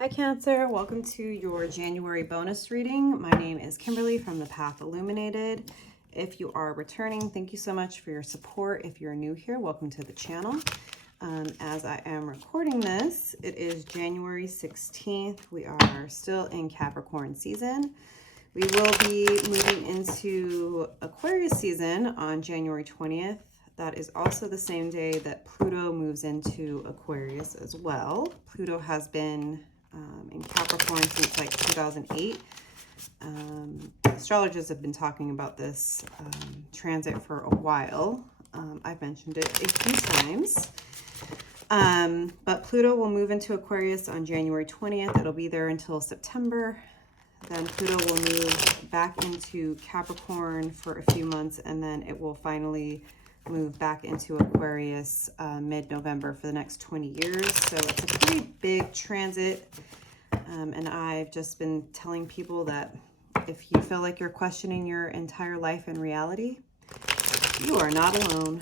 Hi Cancer, welcome to your January bonus reading. My name is Kimberly from the Path Illuminated. If you are returning, thank you so much for your support. If you're new here, welcome to the channel. As I am recording this, it is January 16th. We are still in Capricorn season. We will be moving into Aquarius season on January 20th. That is also the same day that Pluto moves into Aquarius as well. Pluto has been in Capricorn since like 2008. Astrologers have been talking about this transit for a while. I've mentioned it a few times. But Pluto will move into Aquarius on January 20th. It'll be there until September. Then Pluto will move back into Capricorn for a few months, and then it will finally move back into Aquarius mid-November for the next 20 years. So it's a pretty big transit. And I've just been telling people that if you feel like you're questioning your entire life and reality, you are not alone.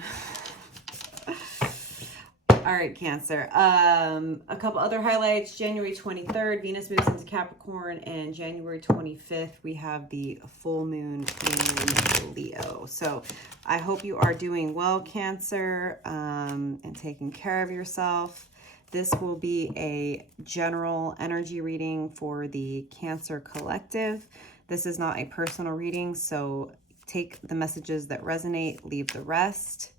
All right, Cancer. A couple other highlights. January 23rd, Venus moves into Capricorn, and January 25th, we have the full moon in Leo. So I hope you are doing well, Cancer, and taking care of yourself. This will be a general energy reading for the Cancer Collective. This is not a personal reading, so take the messages that resonate, leave the rest.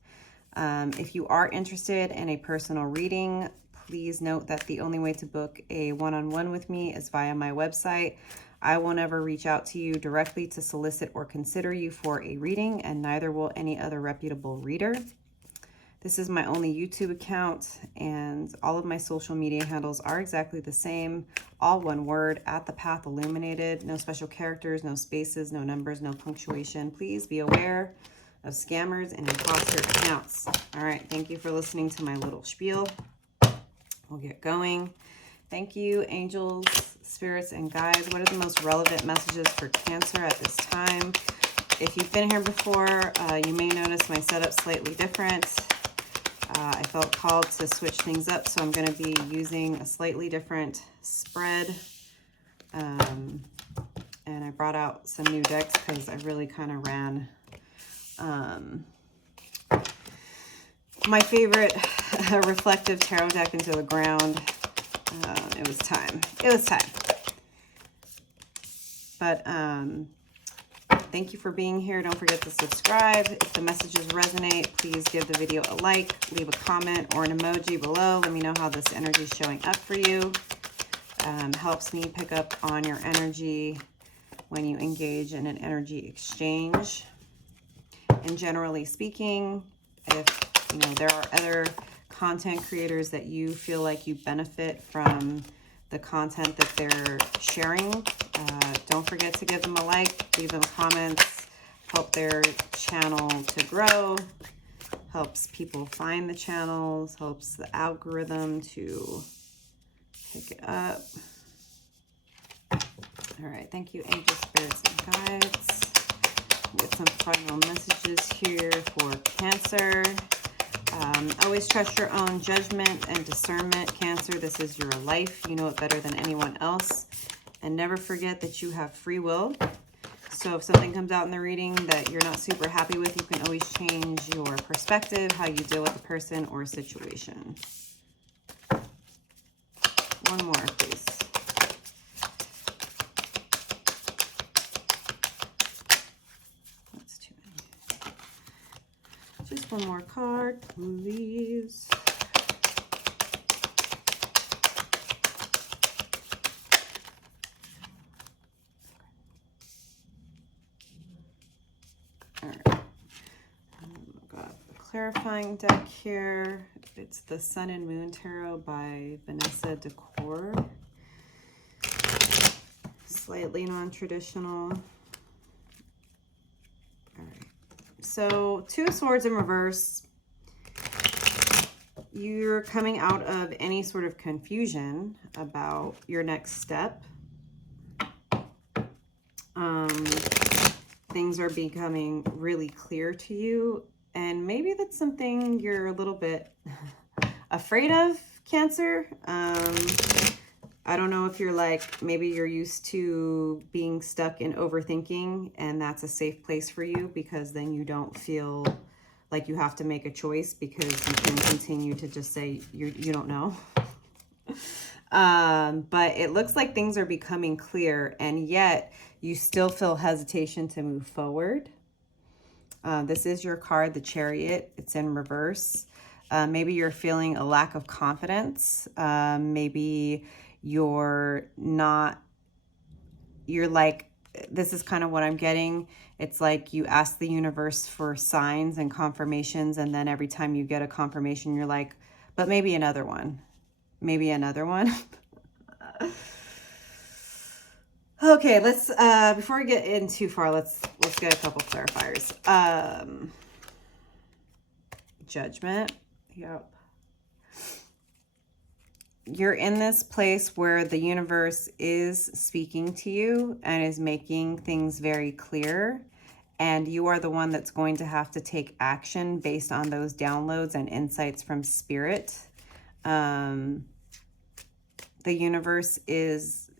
If you are interested in a personal reading, please note that the only way to book a one-on-one with me is via my website. I will never reach out to you directly to solicit or consider you for a reading, and neither will any other reputable reader. This is my only YouTube account, and all of my social media handles are exactly the same, all one word, @the-Path Illuminated. No special characters, no spaces, no numbers, no punctuation. Please be aware of scammers and imposter accounts. All right, thank you for listening to my little spiel. We'll get going. Thank you, angels, spirits, and guides. What are the most relevant messages for Cancer at this time? If you've been here before, you may notice my setup slightly different. I felt called to switch things up, so I'm going to be using a slightly different spread. And I brought out some new decks because I really kind of ran my favorite reflective tarot deck into the ground. It was time. It was time. But thank you for being here. Don't forget to subscribe. If the messages resonate, please give the video a like, leave a comment or an emoji below. Let me know how this energy is showing up for you. Helps me pick up on your energy when you engage in an energy exchange. And generally speaking, if there are other content creators that you feel like you benefit from the content that they're sharing, don't forget to give them a like, leave them comments, help their channel to grow, helps people find the channels, helps the algorithm to pick it up. All right, thank you, angel, spirits, and guides. Get some final messages here for Cancer. Always trust your own judgment and discernment, Cancer. This is your life. You know it better than anyone else. And never forget that you have free will. So if something comes out in the reading that you're not super happy with, you can always change your perspective, how you deal with a person or a situation. One more, please. That's too many. Just one more card, please. All right. I've got a clarifying deck here. It's the Sun and Moon Tarot by Vanessa Decor. Slightly non-traditional. All right. So, Two of Swords in reverse. You're coming out of any sort of confusion about your next step. Things are becoming really clear to you, and maybe that's something you're a little bit afraid of, Cancer. I don't know if you're like, maybe you're used to being stuck in overthinking, and that's a safe place for you, because then you don't feel like you have to make a choice, because you can continue to just say you don't know. But it looks like things are becoming clear, and yet you still feel hesitation to move forward. This is your card, the Chariot. It's in reverse. Maybe you're feeling a lack of confidence. Maybe you're like, this is kind of what I'm getting. It's like you ask the universe for signs and confirmations, and then every time you get a confirmation, you're like, but maybe another one. Maybe another one. Okay, let's before we get in too far, let's get a couple clarifiers. Judgment. Yep. You're in this place where the universe is speaking to you and is making things very clear, and you are the one that's going to have to take action based on those downloads and insights from spirit. The universe is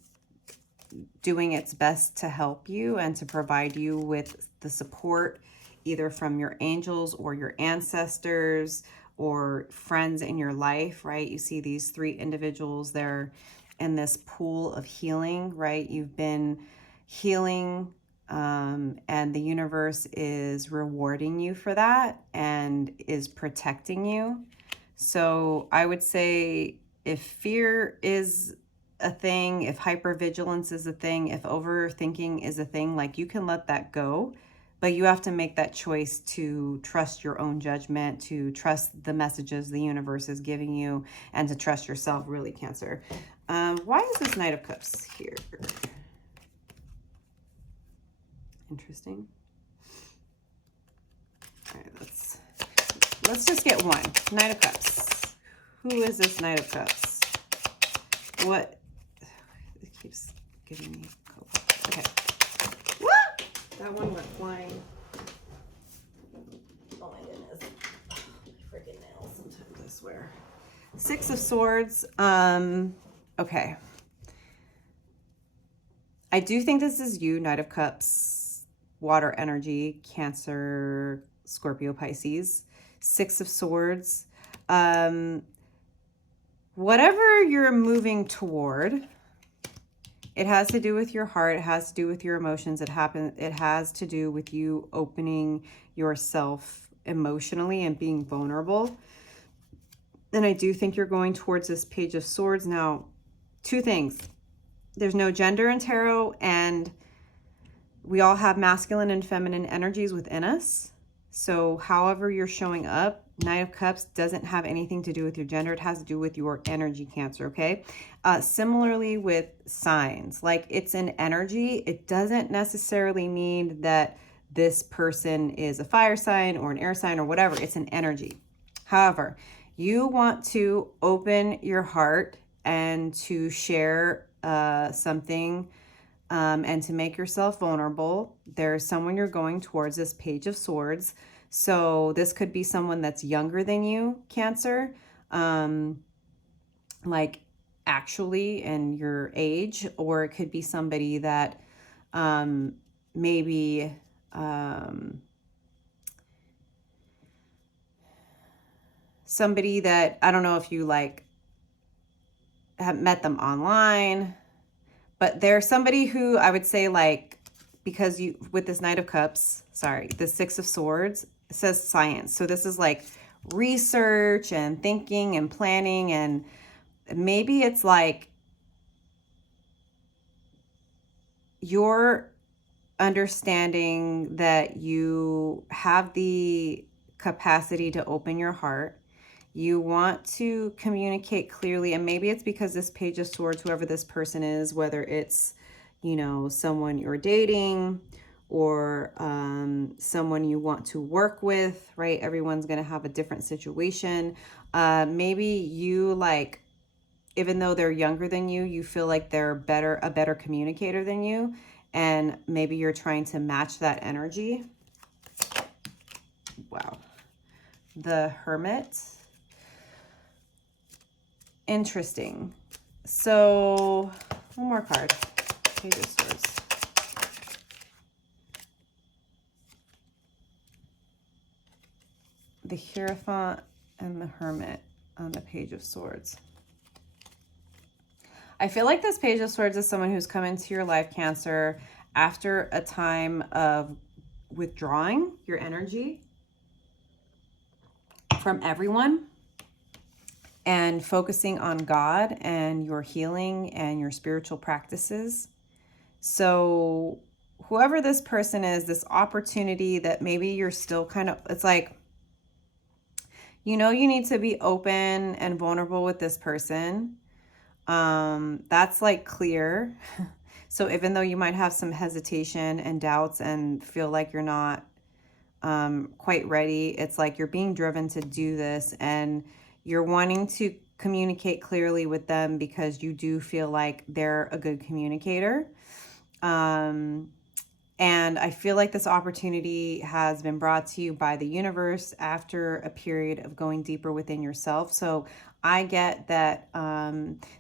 doing its best to help you and to provide you with the support, either from your angels or your ancestors or friends in your life, right? You see these three individuals, they're in this pool of healing, right? You've been healing, and the universe is rewarding you for that and is protecting you. So I would say, if fear is a thing, if hypervigilance is a thing, if overthinking is a thing, like, you can let that go, but you have to make that choice to trust your own judgment, to trust the messages the universe is giving you, and to trust yourself, really, Cancer. Why is this Knight of Cups here? Interesting. All right, let's just get one. Knight of Cups. Who is this Knight of Cups? What? It keeps giving me okay. What? That one went flying. Oh my goodness. Oh, my freaking nails sometimes, I swear. Six of Swords. Okay. I do think this is you, Knight of Cups, water energy, Cancer, Scorpio, Pisces. Six of Swords. Whatever you're moving toward, it has to do with your heart. It has to do with your emotions. It has to do with you opening yourself emotionally and being vulnerable. And I do think you're going towards this Page of Swords. Now, two things. There's no gender in tarot, and we all have masculine and feminine energies within us. So however you're showing up, Knight of Cups doesn't have anything to do with your gender. It has to do with your energy, Cancer, okay? Similarly with signs, like, it's an energy. It doesn't necessarily mean that this person is a fire sign or an air sign or whatever. It's an energy. However, you want to open your heart and to share something, and to make yourself vulnerable. There's someone you're going towards, this Page of Swords. So this could be someone that's younger than you, Cancer, like, actually in your age, or it could be somebody that maybe somebody that, I don't know if you like have met them online, but they're somebody who I would say, like, because you, with this Knight of Cups, sorry, the Six of Swords, it says science. So this is like research and thinking and planning, and maybe it's like you're understanding that you have the capacity to open your heart. You want to communicate clearly, and maybe it's because this Page of Swords, whoever this person is, whether it's, you know, someone you're dating or someone you want to work with, right? Everyone's going to have a different situation. Maybe you, like, even though they're younger than you, you feel like they're a better communicator than you, and maybe you're trying to match that energy. Wow. The Hermit. Interesting. So one more card. Page of Swords. The Hierophant and the Hermit on the Page of Swords. I feel like this Page of Swords is someone who's come into your life, Cancer, after a time of withdrawing your energy from everyone and focusing on God and your healing and your spiritual practices. So whoever this person is, this opportunity that maybe you're still kind of, it's like, you know, you need to be open and vulnerable with this person. That's like clear. So even though you might have some hesitation and doubts and feel like you're not quite ready, it's like you're being driven to do this and you're wanting to communicate clearly with them because you do feel like they're a good communicator. And I feel like this opportunity has been brought to you by the universe after a period of going deeper within yourself. So I get that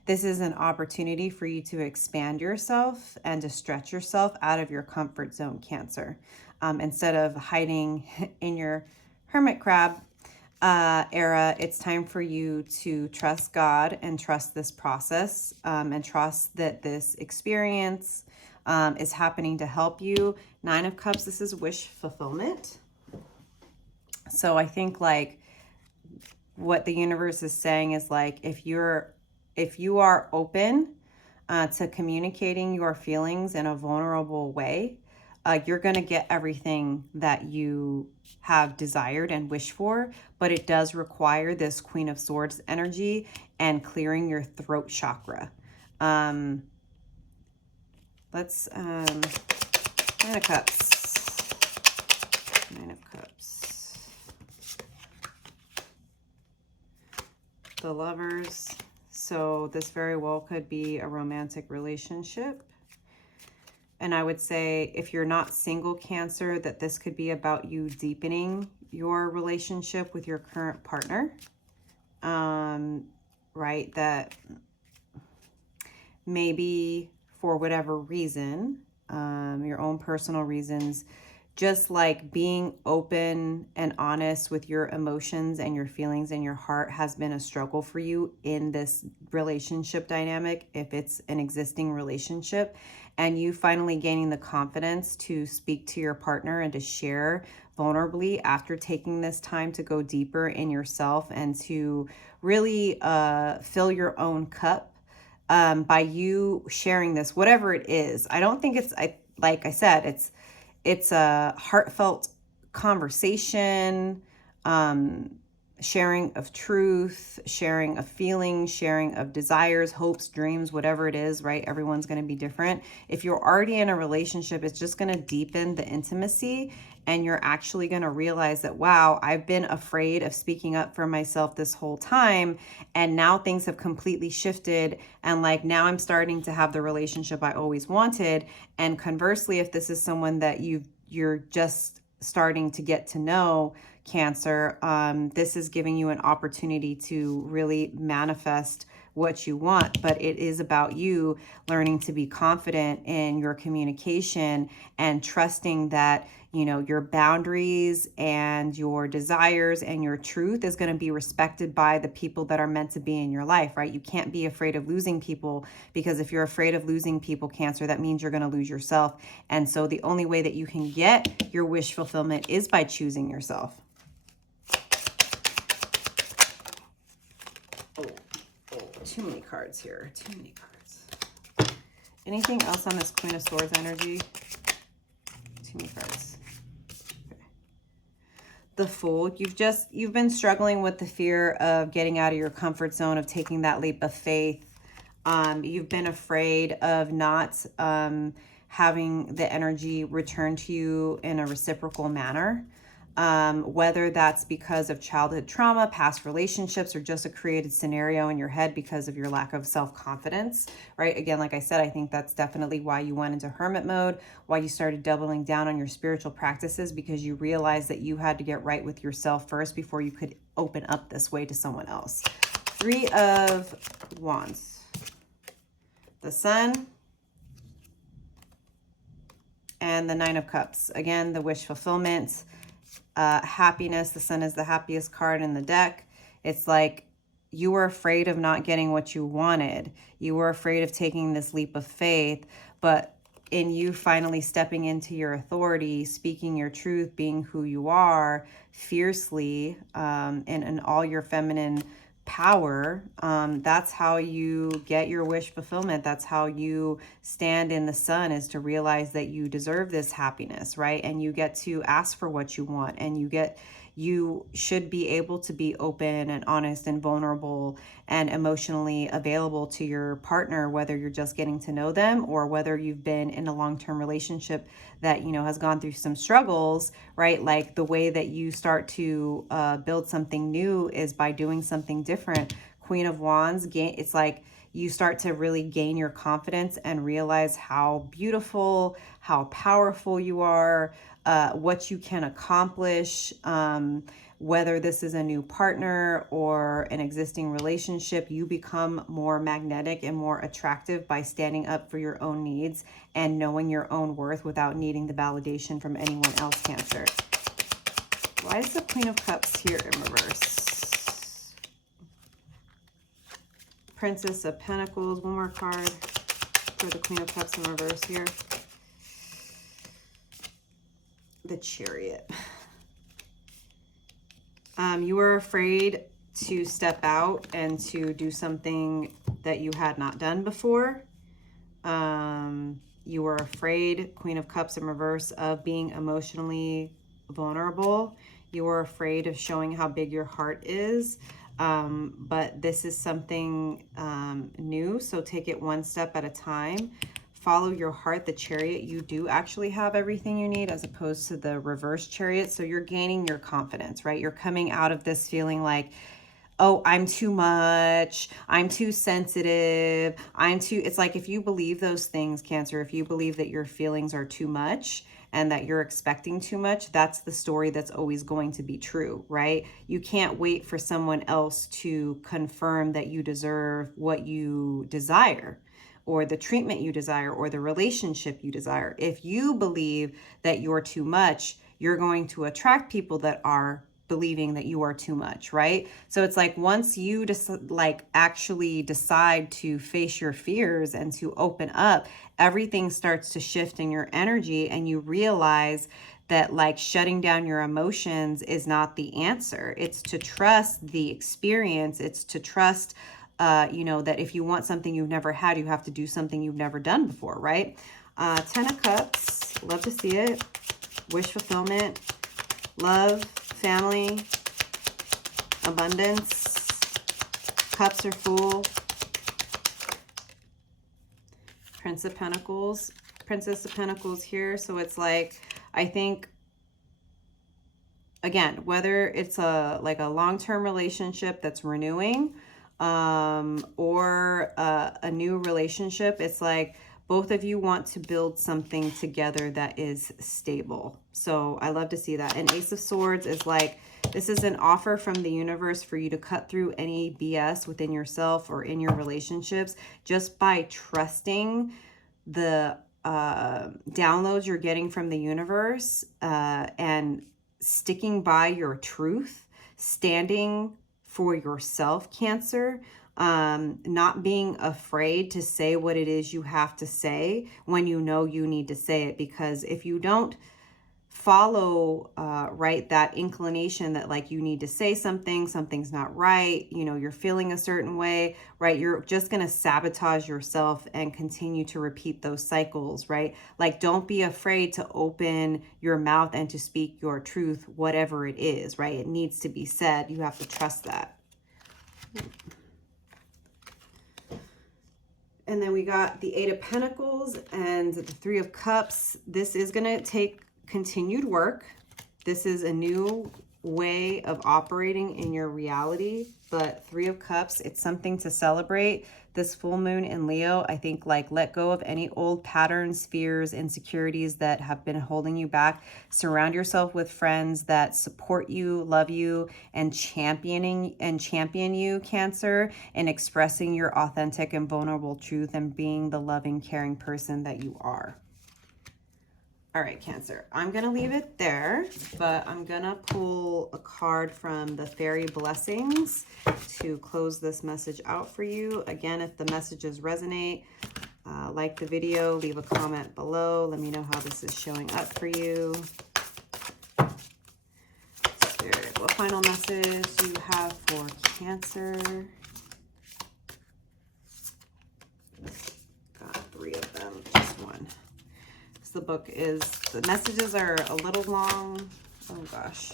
this is an opportunity for you to expand yourself and to stretch yourself out of your comfort zone, Cancer. Instead of hiding in your hermit crab era, it's time for you to trust God and trust this process and trust that this experience is happening to help you. 9 of Cups, this is wish fulfillment. So I think like what the universe is saying is like, if you are open to communicating your feelings in a vulnerable way, you're going to get everything that you have desired and wished for, but it does require this Queen of Swords energy and clearing your throat chakra. Let's 9 of Cups. 9 of Cups. The Lovers. So this very well could be a romantic relationship. And I would say if you're not single, Cancer, that this could be about you deepening your relationship with your current partner. Right? That maybe for whatever reason, your own personal reasons, just like being open and honest with your emotions and your feelings and your heart has been a struggle for you in this relationship dynamic, if it's an existing relationship, and you finally gaining the confidence to speak to your partner and to share vulnerably after taking this time to go deeper in yourself and to really fill your own cup by you sharing this, whatever it is. I don't think it's, like I said, it's a heartfelt conversation, sharing of truth, sharing of feelings, sharing of desires, hopes, dreams, whatever it is, right? Everyone's going to be different. If you're already in a relationship, it's just going to deepen the intimacy, and you're actually going to realize that, wow, I've been afraid of speaking up for myself this whole time, and now things have completely shifted, and like now I'm starting to have the relationship I always wanted. And conversely, if this is someone that you're just starting to get to know, Cancer, this is giving you an opportunity to really manifest what you want, but it is about you learning to be confident in your communication and trusting that, you know, your boundaries and your desires and your truth is going to be respected by the people that are meant to be in your life, right? You can't be afraid of losing people, because if you're afraid of losing people, Cancer, that means you're going to lose yourself. And so the only way that you can get your wish fulfillment is by choosing yourself. Too many cards here. Too many cards. Anything else on this Queen of Swords energy? Too many cards. Okay. The Fool. You've been struggling with the fear of getting out of your comfort zone, of taking that leap of faith. You've been afraid of not having the energy return to you in a reciprocal manner. Whether that's because of childhood trauma, past relationships, or just a created scenario in your head because of your lack of self-confidence, right? Again, like I said, I think that's definitely why you went into hermit mode, why you started doubling down on your spiritual practices, because you realized that you had to get right with yourself first before you could open up this way to someone else. 3 of Wands. the Sun, and the Nine of Cups. Again, the wish fulfillment, happiness. The Sun is the happiest card in the deck. It's like you were afraid of not getting what you wanted. You were afraid of taking this leap of faith, but in you finally stepping into your authority, speaking your truth, being who you are fiercely, and in all your feminine power, that's how you get your wish fulfillment. That's how you stand in the Sun, is to realize that you deserve this happiness, right? And you get to ask for what you want, and you should be able to be open and honest and vulnerable and emotionally available to your partner, whether you're just getting to know them or whether you've been in a long-term relationship that, you know, has gone through some struggles, right? Like the way that you start to build something new is by doing something different. Queen of Wands, it's like you start to really gain your confidence and realize how beautiful, how powerful you are, what you can accomplish, whether this is a new partner or an existing relationship. You become more magnetic and more attractive by standing up for your own needs and knowing your own worth without needing the validation from anyone else, Cancer. Why is the Queen of Cups here in reverse? Princess of Pentacles, one more card for the Queen of Cups in reverse here. The Chariot. You were afraid to step out and to do something that you had not done before. You were afraid, Queen of Cups in reverse, of being emotionally vulnerable. You were afraid of showing how big your heart is. But this is something new, so take it one step at a time. Follow your heart. The Chariot, you do actually have everything you need, as opposed to the reverse Chariot. So you're gaining your confidence, right? You're coming out of this feeling like, oh, I'm too much, I'm too sensitive, it's like, if you believe those things, Cancer, if you believe that your feelings are too much and that you're expecting too much, that's the story that's always going to be true, right? You can't wait for someone else to confirm that you deserve what you desire, or the treatment you desire, or the relationship you desire. If you believe that you're too much, you're going to attract people that are believing that you are too much, right? So it's like, once you just actually decide to face your fears and to open up, everything starts to shift in your energy, and you realize that like shutting down your emotions is not the answer. It's to trust the experience. It's to trust you know, that if you want something you've never had, you have to do something you've never done before, right? 10 of Cups, love to see it. Wish fulfillment, love, family, abundance. Cups are full. Princess of Pentacles here. So it's like, I think, again, whether it's a long-term relationship that's renewing, or a new relationship, it's like both of you want to build something together that is stable. So I love to see that. And Ace of Swords is like, this is an offer from the universe for you to cut through any BS within yourself or in your relationships, just by trusting the downloads you're getting from the universe, and sticking by your truth, standing for yourself, Cancer, not being afraid to say what it is you have to say when you know you need to say it. Because if you don't follow right, that inclination that like you need to say something's not right, you know, you're feeling a certain way, right, you're just going to sabotage yourself and continue to repeat those cycles, right? Like, don't be afraid to open your mouth and to speak your truth, whatever it is, right? It needs to be said. You have to trust that. And then we got the 8 of Pentacles and the 3 of Cups. This is going to take continued work. This is a new way of operating in your reality. But Three of Cups, it's something to celebrate. This full moon in Leo, I think, like, let go of any old patterns, fears, insecurities that have been holding you back. Surround yourself with friends that support you, love you, and champion you, Cancer, and expressing your authentic and vulnerable truth and being the loving, caring person that you are. All right, Cancer, I'm going to leave it there, but I'm going to pull a card from the Fairy Blessings to close this message out for you. Again, if the messages resonate, like the video, leave a comment below. Let me know how this is showing up for you. Spirit, what final message do you have for Cancer? Got 3 of them, just one. The book is, the messages are a little long. Oh gosh.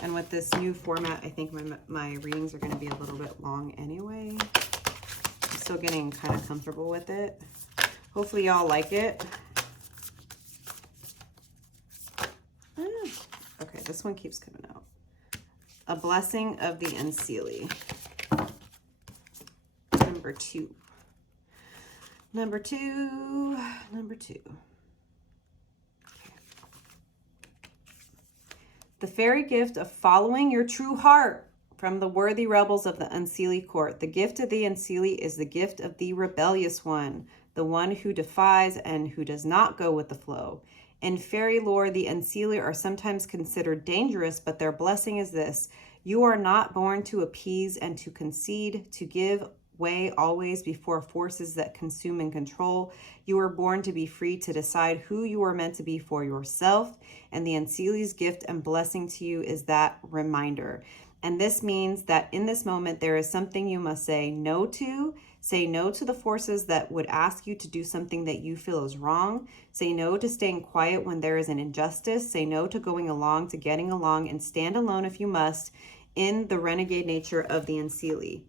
And with this new format, I think my readings are going to be a little bit long anyway. I'm still getting kind of comfortable with it. Hopefully y'all like it. Okay, this one keeps coming out. A Blessing of the Unseelie. Number 2. Number 2. Number 2. The fairy gift of following your true heart from the worthy rebels of the Unseelie court. The gift of the Unseelie is the gift of the rebellious one, the one who defies and who does not go with the flow. In fairy lore, the Unseelie are sometimes considered dangerous, but their blessing is this: you are not born to appease and to concede, to give way always before forces that consume and control. You are born to be free to decide who you are meant to be for yourself, and the Unseelie's gift and blessing to you is that reminder. And this means that in this moment, there is something you must say no to. Say no to the forces that would ask you to do something that you feel is wrong. Say no to staying quiet when there is an injustice. Say no to going along to getting along, and stand alone if you must in the renegade nature of the Unseelie.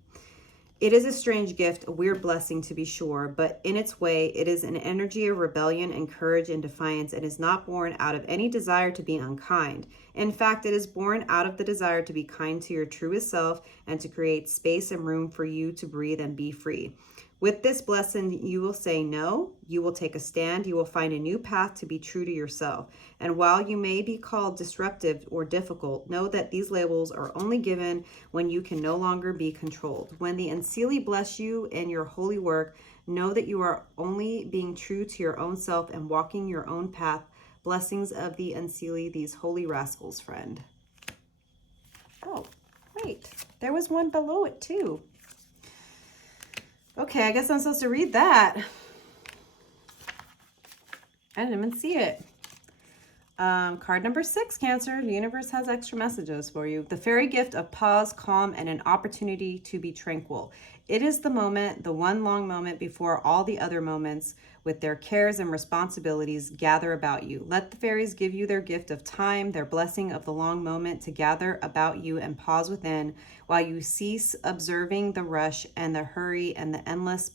It is a strange gift, a weird blessing to be sure, but in its way, it is an energy of rebellion and courage and defiance, and is not born out of any desire to be unkind. In fact, it is born out of the desire to be kind to your truest self and to create space and room for you to breathe and be free. With this blessing, you will say no, you will take a stand, you will find a new path to be true to yourself. And while you may be called disruptive or difficult, know that these labels are only given when you can no longer be controlled. When the Unseelie bless you in your holy work, know that you are only being true to your own self and walking your own path. Blessings of the Unseelie, these holy rascals, friend. Oh, wait, there was one below it too. Okay, I guess I'm supposed to read that. I didn't even see it. Card number 6, Cancer. The universe has extra messages for you. The fairy gift of pause, calm, and an opportunity to be tranquil. It is the moment, the one long moment before all the other moments with their cares and responsibilities gather about you. Let the fairies give you their gift of time, their blessing of the long moment to gather about you and pause within while you cease observing the rush and the hurry and the endless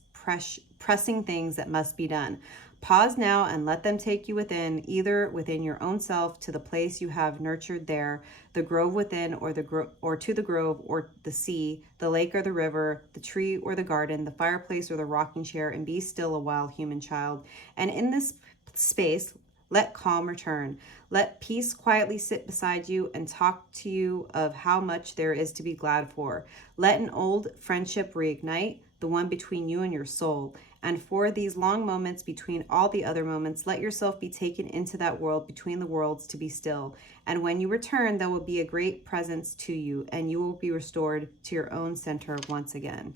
pressing things that must be done. Pause now and let them take you within, either within your own self to the place you have nurtured there, the grove within, or to the grove or the sea, the lake or the river, the tree or the garden, the fireplace or the rocking chair, and be still a while, human child. And in this space, let calm return. Let peace quietly sit beside you and talk to you of how much there is to be glad for. Let an old friendship reignite, the one between you and your soul. And for these long moments between all the other moments, let yourself be taken into that world between the worlds to be still. And when you return, there will be a great presence to you, and you will be restored to your own center once again.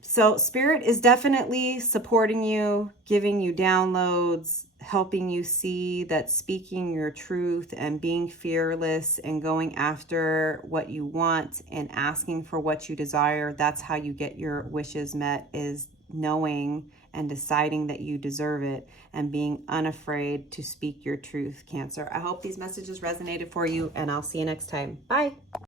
So Spirit is definitely supporting you, giving you downloads, helping you see that speaking your truth and being fearless and going after what you want and asking for what you desire, that's how you get your wishes met, is knowing and deciding that you deserve it and being unafraid to speak your truth, Cancer. I hope these messages resonated for you, and I'll see you next time. Bye.